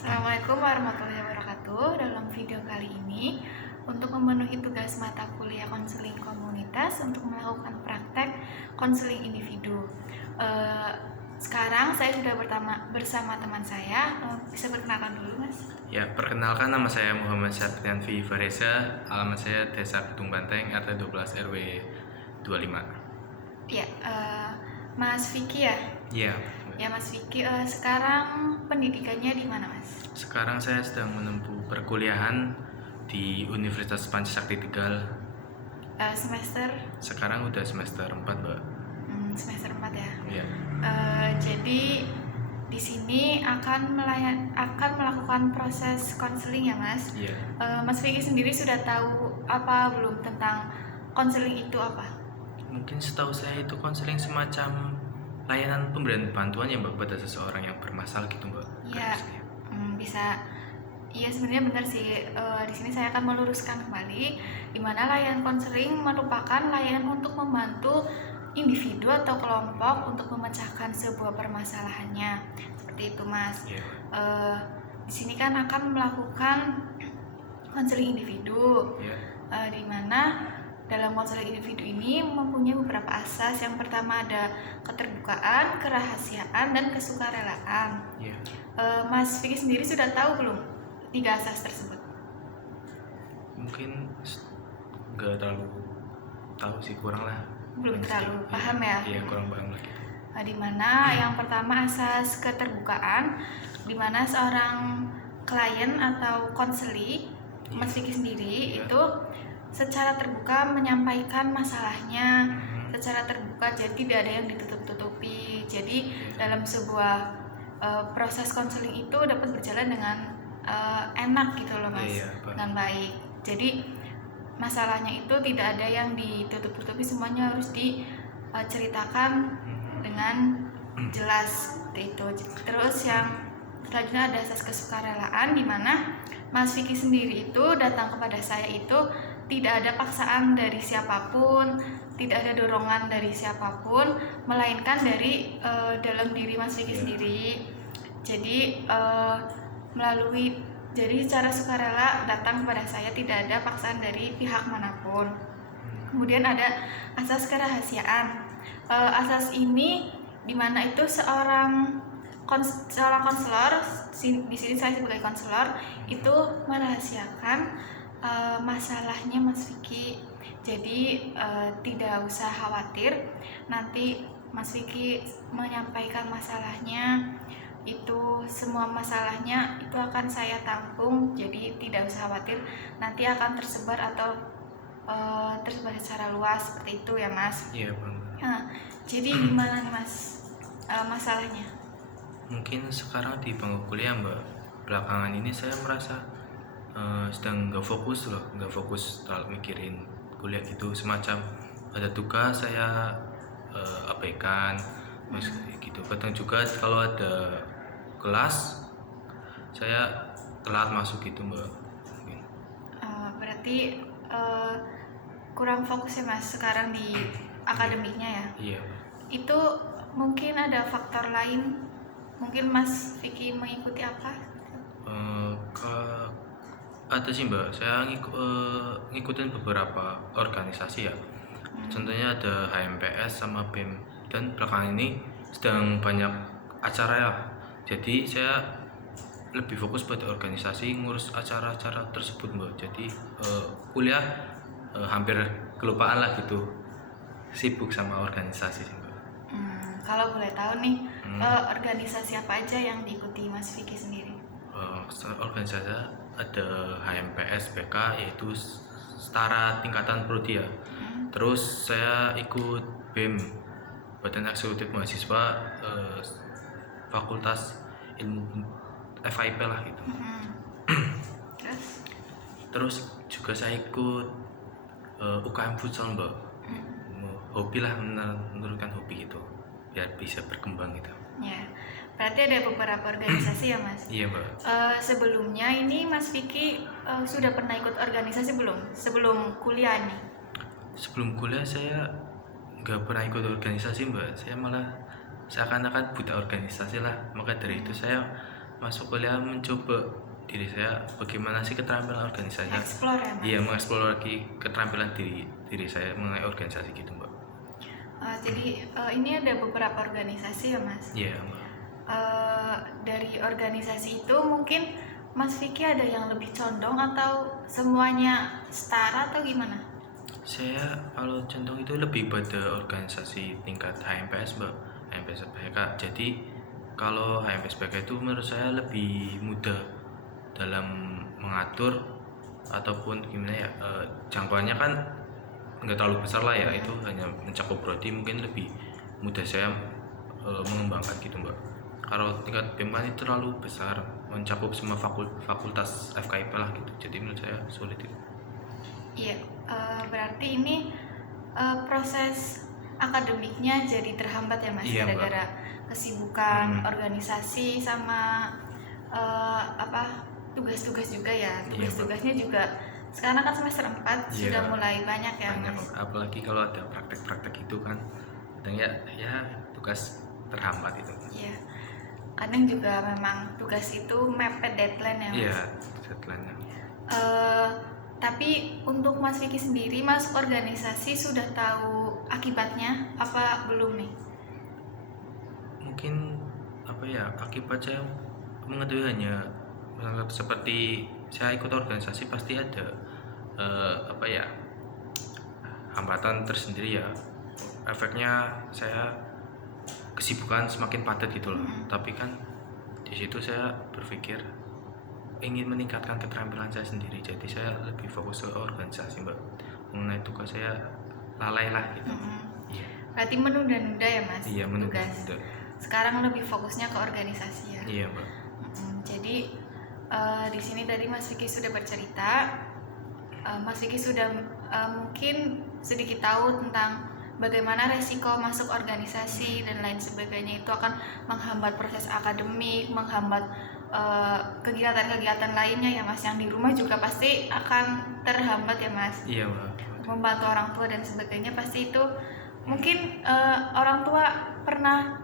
Assalamualaikum warahmatullahi wabarakatuh. Dalam video kali ini, untuk memenuhi tugas mata kuliah konseling komunitas untuk melakukan praktek konseling individu. Sekarang saya sudah bersama teman saya. Bisa perkenalkan dulu, Mas? Ya, perkenalkan, nama saya Muhammad Syafrianvi Fareza, alamat saya Desa Kedung Banteng, RT 12 RW 25. Ya, Mas Vicky ya? Ya, Ya, Mas Vicky, sekarang pendidikannya di mana, Mas? sekarang saya sedang menempuh perkuliahan di Universitas Pancasakti Tegal. Semester? Sekarang udah semester 4, Mbak. Semester 4 ya? Ya. Jadi di sini akan melakukan proses konseling ya, Mas. Iya. Mas Vicky sendiri sudah tahu apa belum tentang konseling itu apa? Mungkin setahu saya itu konseling semacam layanan pemberian bantuan ya, Mbak, pada seseorang yang bermasalah gitu, Mbak. Ya, bisa. Iya, sebenarnya benar sih. Di sini saya akan meluruskan kembali di mana layanan konseling merupakan layanan untuk membantu individu atau kelompok untuk memecahkan sebuah permasalahannya. Seperti itu, Mas. Iya. Di sini kan akan melakukan konseling individu. Iya. Di mana dalam konseling individu ini mempunyai beberapa asas. Yang pertama ada keterbukaan, kerahasiaan, dan kesukarelaan. Iya. Mas Vicky sendiri sudah tahu belum 3 asas tersebut? Mungkin nggak terlalu tahu sih, kurang lah. Belum terlalu paham ya? Iya, kurang paham lagi. Di mana yang pertama asas keterbukaan, di mana seorang klien atau konseli, Mas Vicky sendiri itu secara terbuka menyampaikan masalahnya secara terbuka, jadi tidak ada yang ditutup-tutupi. Jadi dalam sebuah proses konseling itu dapat berjalan dengan enak gitu loh, Mas. Dengan baik. Jadi masalahnya itu tidak ada yang ditutup-tutupi, semuanya harus diceritakan dengan jelas seperti itu. Terus yang selanjutnya ada asas kesukarelaan, di mana Mas Vicky sendiri itu datang kepada saya itu tidak ada paksaan dari siapapun, tidak ada dorongan dari siapapun, melainkan dari dalam diri Mas Vicky sendiri. Jadi jadi secara sukarela datang kepada saya, tidak ada paksaan dari pihak manapun. Kemudian ada asas kerahasiaan. Asas ini dimana itu seorang konselor, di sini saya sebagai konselor, itu merahasiakan masalahnya Mas Vicky. Jadi tidak usah khawatir, nanti Mas Vicky menyampaikan masalahnya, itu semua masalahnya itu akan saya tampung. Jadi tidak usah khawatir, nanti akan tersebar atau tersebar secara luas seperti itu ya, Mas. Iya, Bang. Jadi gimana nih, Mas, masalahnya? Mungkin sekarang di bangku kuliah, Mbak, belakangan ini saya merasa sedang nggak fokus terlalu mikirin kuliah gitu, semacam ada tugas saya abaikan, gitu. Kadang juga kalau ada kelas saya telat masuk gitu, Mbak. Berarti kurang fokus ya, Mas, sekarang di akademiknya ya? Iya. Itu mungkin ada faktor lain, mungkin Mas Vicky mengikuti apa? Ada sih, Mbak, saya ngikutin beberapa organisasi ya. Contohnya ada HMPS sama BEM, dan belakangan ini sedang banyak acara ya. Jadi saya lebih fokus pada organisasi, ngurus acara-acara tersebut, Mbak. Jadi kuliah hampir kelupaan lah gitu, sibuk sama organisasi sih, Mbak. Kalau boleh tahu nih, organisasi apa aja yang diikuti Mas Vicky sendiri? Organisasi ada HMPS BK, yaitu setara tingkatan prodi ya. Terus saya ikut BEM, Badan Eksekutif Mahasiswa, Fakultas Ilmu FIP lah gitu. Terus juga saya ikut UKM futsal, Mbak. Hobi lah, menurunkan hobi gitu biar bisa berkembang gitu. Ya, berarti ada beberapa organisasi ya, Mas? Iya, Mbak. Sebelumnya ini Mas Vicky sudah pernah ikut organisasi belum? Sebelum kuliah nih? Sebelum kuliah saya nggak pernah ikut organisasi, Mbak. Saya malah seakan-akan buta organisasi lah. Maka dari itu saya masuk kuliah mencoba diri saya bagaimana sih keterampilan organisasi. Explore ya Mas. Iya, mengeksplor lagi keterampilan diri saya mengenai organisasi gitu Mbak. Jadi ini ada beberapa organisasi ya Mas. Iya Mbak. Dari organisasi itu mungkin Mas Vicky ada yang lebih condong atau semuanya setara atau gimana? Saya kalau condong itu lebih pada organisasi tingkat HMPS Mbak, HMPS PK. Jadi kalau HMPS PK itu menurut saya lebih mudah dalam mengatur ataupun gimana ya, jangkauannya kan nggak terlalu besar lah ya, itu hanya mencakup prodi, mungkin lebih mudah saya mengembangkan gitu Mbak. Kalau tingkat BEM kan itu terlalu besar, mencakup semua fakultas FKIP lah gitu, jadi menurut saya sulit itu. Iya, berarti ini proses akademiknya jadi terhambat ya Mas, Iya, Mbak. gara-gara kesibukan organisasi sama tugas-tugas juga ya. Iya, Mbak. Tugas-tugasnya juga sekarang kan semester 4 Iya, sudah mulai banyak ya banyak, Mas. apalagi kalau ada praktek-praktek itu kan kadang ya tugas terhambat itu. Iya. Kadang juga memang tugas itu mepet deadline ya Mas. Iya, deadline-nya. Tapi untuk Mas Vicky sendiri masuk organisasi sudah tahu akibatnya apa belum nih? Mungkin apa ya, akibat saya mengetahui hanya seperti saya ikut organisasi pasti ada apa ya, hambatan tersendiri ya, efeknya saya kesibukan semakin padat gitu loh. Tapi kan di situ saya berpikir ingin meningkatkan keterampilan saya sendiri, jadi saya lebih fokus ke organisasi Mbak. Mengenai tugas saya lalai lah gitu. Iya. Berarti menunda-nunda ya Mas? Iya, tugas. menunda-nunda. Sekarang lebih fokusnya ke organisasi ya. Iya Mbak. Jadi di sini tadi Mas Vicky sudah bercerita, Mas Vicky sudah mungkin sedikit tahu tentang bagaimana resiko masuk organisasi dan lain sebagainya itu akan menghambat proses akademik, menghambat kegiatan-kegiatan lainnya ya Mas, yang di rumah juga pasti akan terhambat ya Mas. Iya Mbak. Membantu orang tua dan sebagainya pasti itu mungkin orang tua pernah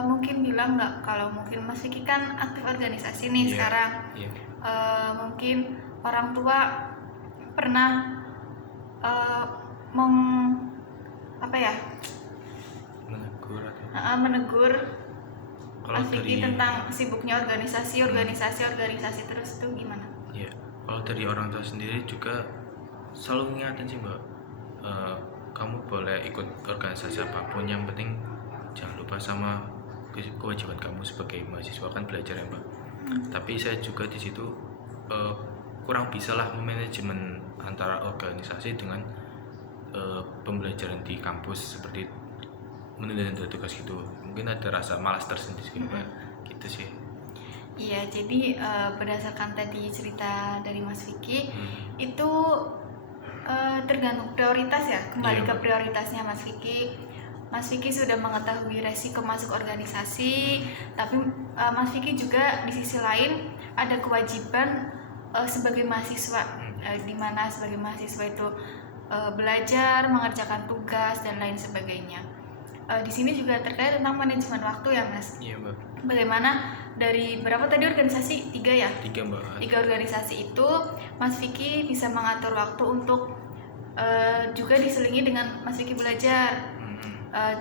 mungkin bilang nggak kalau mungkin Mas Vicky kan aktif organisasi nih sekarang. Iya. Mungkin orang tua pernah menegur kalau Mas Vicky dari tentang sibuknya organisasi terus itu gimana? Iya, kalau dari orang tua sendiri juga selalu ngingatin sih Mbak, kamu boleh ikut organisasi apapun, yang penting jangan lupa sama kewajiban kamu sebagai mahasiswa, kan belajar ya Mbak. Tapi saya juga di situ kurang bisa lah memanajemen antara organisasi dengan pembelajaran di kampus, seperti menunda tugas gitu. Mungkin ada rasa malas tersendiri gitu Mbak. Gitu sih. Iya, jadi berdasarkan tadi cerita dari Mas Vicky itu tergantung prioritas ya, kembali ke prioritasnya Mas Vicky. Mas Vicky sudah mengetahui resiko masuk organisasi, tapi Mas Vicky juga di sisi lain ada kewajiban sebagai mahasiswa, di mana sebagai mahasiswa itu belajar, mengerjakan tugas dan lain sebagainya. Di sini juga terkait tentang manajemen waktu ya Mas. Iya Mbak. Bagaimana dari berapa tadi organisasi? 3 ya? 3 Mbak. 3 organisasi itu Mas Vicky bisa mengatur waktu untuk juga diselingi dengan Mas Vicky belajar,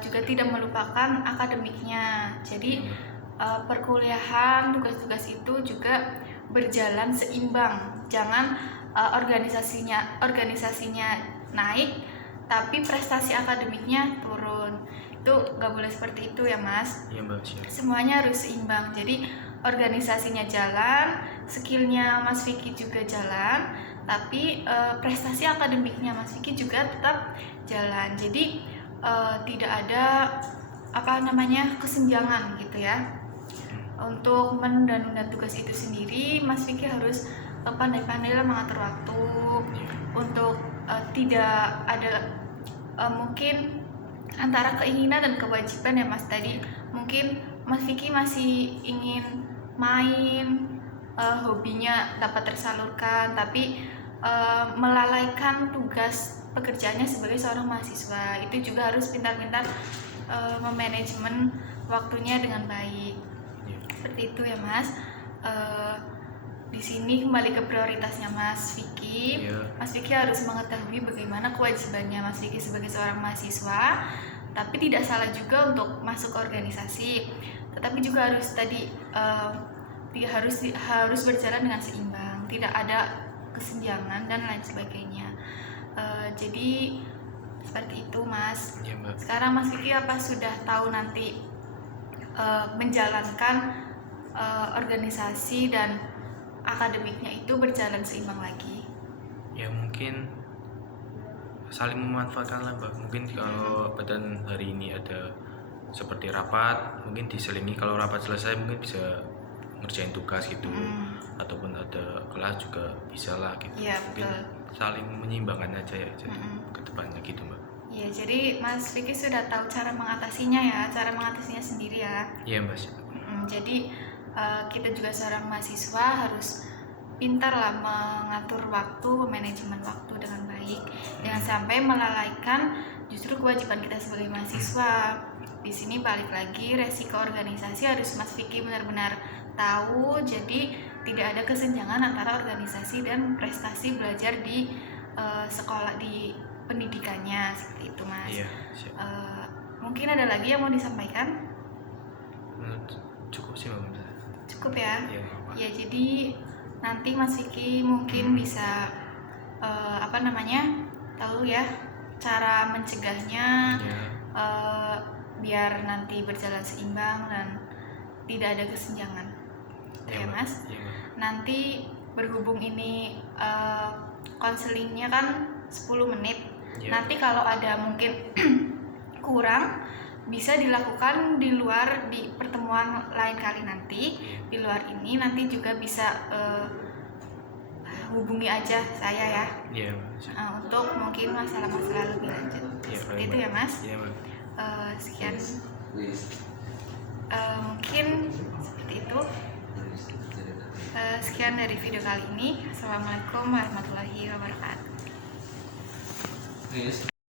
juga tidak melupakan akademiknya. Jadi perkuliahan, tugas-tugas itu juga berjalan seimbang. Jangan organisasinya naik tapi prestasi akademiknya turun. Itu nggak boleh seperti itu ya Mas. Iya Mbak, siap. Semuanya harus seimbang. Jadi organisasinya jalan, skillnya Mas Vicky juga jalan, tapi prestasi akademiknya Mas Vicky juga tetap jalan. Jadi tidak ada kesenjangan gitu ya. Untuk menunda-nunda tugas itu sendiri, Mas Vicky harus pandai-pandailah mengatur waktu untuk tidak ada mungkin antara keinginan dan kewajiban ya Mas. Tadi mungkin Mas Vicky masih ingin main, hobinya dapat tersalurkan, tapi melalaikan tugas pekerjaannya sebagai seorang mahasiswa. Itu juga harus pintar-pintar memanajemen waktunya dengan baik. Seperti itu ya Mas. Di sini kembali ke prioritasnya Mas Vicky. Iya. Mas Vicky harus mengetahui bagaimana kewajibannya Mas Vicky sebagai seorang mahasiswa, tapi tidak salah juga untuk masuk organisasi. Tetapi juga harus harus berjalan dengan seimbang, tidak ada kesenjangan dan lain sebagainya. Jadi seperti itu Mas. Iya, Mbak. Sekarang Mas Vicky apa sudah tahu nanti menjalankan organisasi dan akademiknya itu berjalan seimbang lagi? Ya mungkin saling memanfaatkan lah Mbak. Mungkin kalau badan hari ini ada seperti rapat, mungkin diselingi, kalau rapat selesai mungkin bisa ngerjain tugas gitu. Ataupun ada kelas juga bisa lah gitu. Iya, Mungkin betul. saling menyimbangkan aja ya, jadi ke depannya gitu Mbak. Ya, jadi Mas Vicky sudah tahu cara mengatasinya ya, cara mengatasinya sendiri ya. Iya Mas. Jadi kita juga seorang mahasiswa harus pintar lah mengatur waktu, manajemen waktu dengan baik, jangan sampai melalaikan justru kewajiban kita sebagai mahasiswa. Di sini balik lagi, resiko organisasi harus Mas Vicky benar-benar tahu, jadi tidak ada kesenjangan antara organisasi dan prestasi belajar di sekolah, di pendidikannya, seperti itu Mas. Iya, siap. Mungkin ada lagi yang mau disampaikan? Cukup sih Mbak. Cukup ya? Iya, Mbak. Ya, jadi nanti Mas Vicky mungkin bisa tahu ya cara mencegahnya, Iya. biar nanti berjalan seimbang dan tidak ada kesenjangan. Iya, Ya Mbak. Mas. Iya, Mbak. Nanti berhubung ini konselingnya kan 10 menit. Iya. Nanti kalau ada mungkin kurang, bisa dilakukan di luar, di pertemuan lain kali nanti. Di luar ini nanti juga bisa hubungi aja saya ya, Iya, Mbak. untuk mungkin masalah-masalah lebih lanjut. Iya, Seperti baik, itu ya Mas. Iya, Mbak. Sekian, mungkin seperti itu. Sekian dari video kali ini. Assalamualaikum warahmatullahi wabarakatuh.